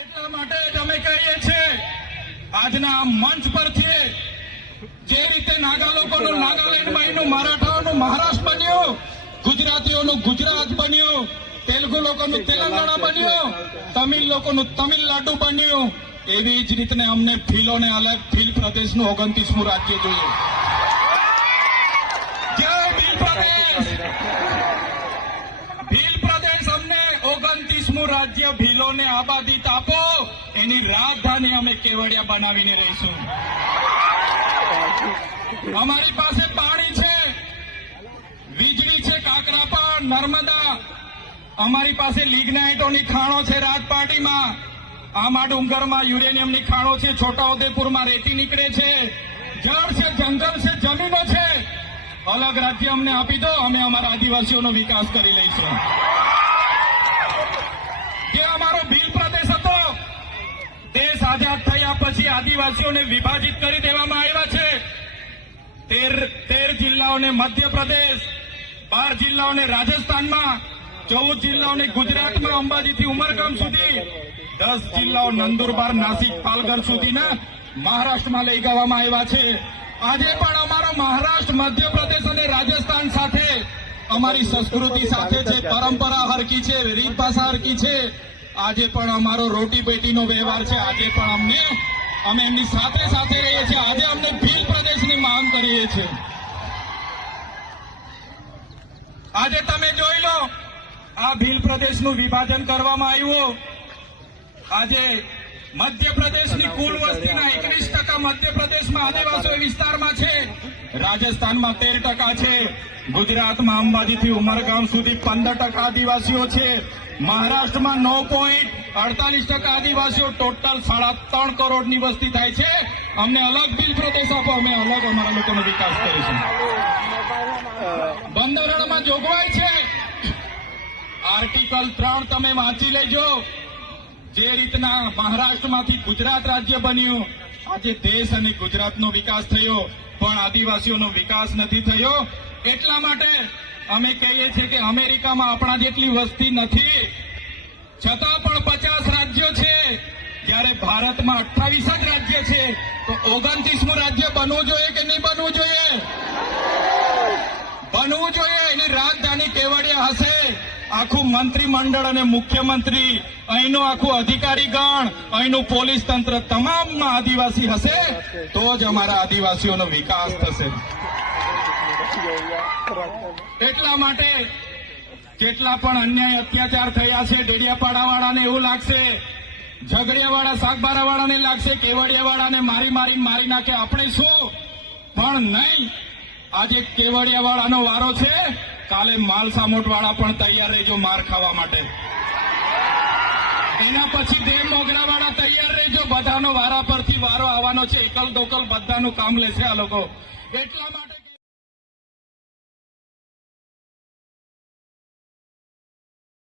એટલા માટે જ અમે કહીએ છીએ આજના આ મંચ પરથી જે રીતે નાગા લોકોનું નાગાલેન્ડ બન્યું, મરાઠાઓનું મહારાષ્ટ્ર બન્યું, ગુજરાતીઓનું ગુજરાત બન્યું, તેલુગુ લોકોનું તેલંગાણા બન્યું, તમિલ લોકોનું તમિલનાડુ બન્યું, એવી જ રીતે અમને ભીલોને અલગ ભીલ પ્રદેશનું 29મું રાજ્ય જોઈએ. ભીલ પ્રદેશ અમને 29મું રાજ્ય ભીલોને આબાદી આપો, એની રાજધાની અમે કેવડિયા બનાવીને રહીશું. અમારી પાસે પાણી છે, વીજળી છે, કાકરાપા, નર્મદા, અમારી પાસે લિગ્નાઇટોની ખાણો છે રાજપાટીમાં, આમા ડુંગરમાં યુરેનિયમની ખાણો છે, છોટાઉદેપુરમાં રેતી નીકળે છે, જળ છે, જંગલ છે, જમીનો છે. અલગ રાજ્ય અમને આપી દો, અમે અમારા આદિવાસીઓનો વિકાસ કરી લઈશું. જે અમારો ભીલ પ્રદેશ હતો, દેશ આઝાદ થયા પછી આદિવાસીઓને વિભાજિત કરી દેવામાં આવ્યા છે. 13 જિલ્લાઓને મધ્યપ્રદેશ, 12 જિલ્લાઓને રાજસ્થાનમાં, 14 જિલ્લાઓને ગુજરાતમાં અંબાજીથી ઉમરગામ સુધી, 10 જિલ્લાઓ નંદુરબાર, નાસિક, પાલઘર સુધીના મહારાષ્ટ્રમાં લઈ જવામાં આવ્યા છે. આજે પણ અમારો મહારાષ્ટ્ર, મધ્યપ્રદેશ અને રાજસ્થાન સાથે અમારી સંસ્કૃતિ સાથે છે, પરંપરા હરકી છે, રીત ભાષા હરકી છે. આજે પણ અમારો રોટી બેટીનો વ્યવહાર છે. આજે પણ અમે એમની સાથે સાથે રહીએ છીએ. આજે અમને ભીલ પ્રદેશની માંગ કરીએ છીએ. આજે તમે જોઈ લો, આ ભીલ પ્રદેશનું વિભાજન કરવામાં આવ્યું. આજે મધ્યપ્રદેશની કુલ વસ્તીના 19% મધ્યપ્રદેશમાં આદિવાસી વિસ્તારમાં છે, રાજસ્થાનમાં 13% છે, ગુજરાતમાં અંબાજીથી ઉમરગામ સુધી 15% આદિવાસીઓ છે, મહારાષ્ટ્રમાં 9.48% આદિવાસીઓ, ટોટલ 3.5 કરોડની વસ્તી થાય છે. અમને અલગ ભીલ પ્રદેશ આપો, અમે અલગ અમારા લોકોનો વિકાસ કરીશું. બંધારણમાં જોગવાઈ છે, આર્ટિકલ 3 તમે વાંચી લેજો. જે રીતના મહારાષ્ટ્રમાંથી ગુજરાત રાજ્ય બન્યું, આજે દેશ અને ગુજરાતનો વિકાસ થયો, પણ આદિવાસીઓનો વિકાસ નથી થયો. એટલા માટે અમે કહીએ છીએ કે અમેરિકામાં આપણા જેટલી વસ્તી નથી, છતાં પણ 50 રાજ્યો છે, જ્યારે ભારતમાં 28 જ રાજ્ય છે. તો 29મું રાજ્ય બનવું જોઈએ કે નહીં બનવું જોઈએ? બનવું જોઈએ. એની રાજધાની કેવડિયા હશે. આખું મંત્રીમંડળ અને મુખ્યમંત્રી, અહીંનું આખું અધિકારી ગણ, અહીંનું પોલીસ તંત્ર તમામમાં આદિવાસી હશે, તો જ અમારા આદિવાસીઓનો વિકાસ થશે. એટલા માટે જેટલા પણ અન્યાય અત્યાચાર થયા છે, ડેડિયાપાડાવાળાને એવું લાગશે, ઝઘડિયાવાળા, શાકબારાવાળાને લાગશે, કેવડિયાવાળાને મારી નાખે, આપણે શું? પણ નહીં. આજે કેવડિયાવાળાનો વારો છે, કાલે માલસામોટવાળા પણ તૈયાર રહેજો માર ખાવા માટે. એના પછી દેવ મોગરાવાળા તૈયાર રહેજો, બધાનો વારા પરથી વારો આવવાનો છે. એકલ દોકલ બધાનું કામ લેશે આ લોકો. એટલા માટે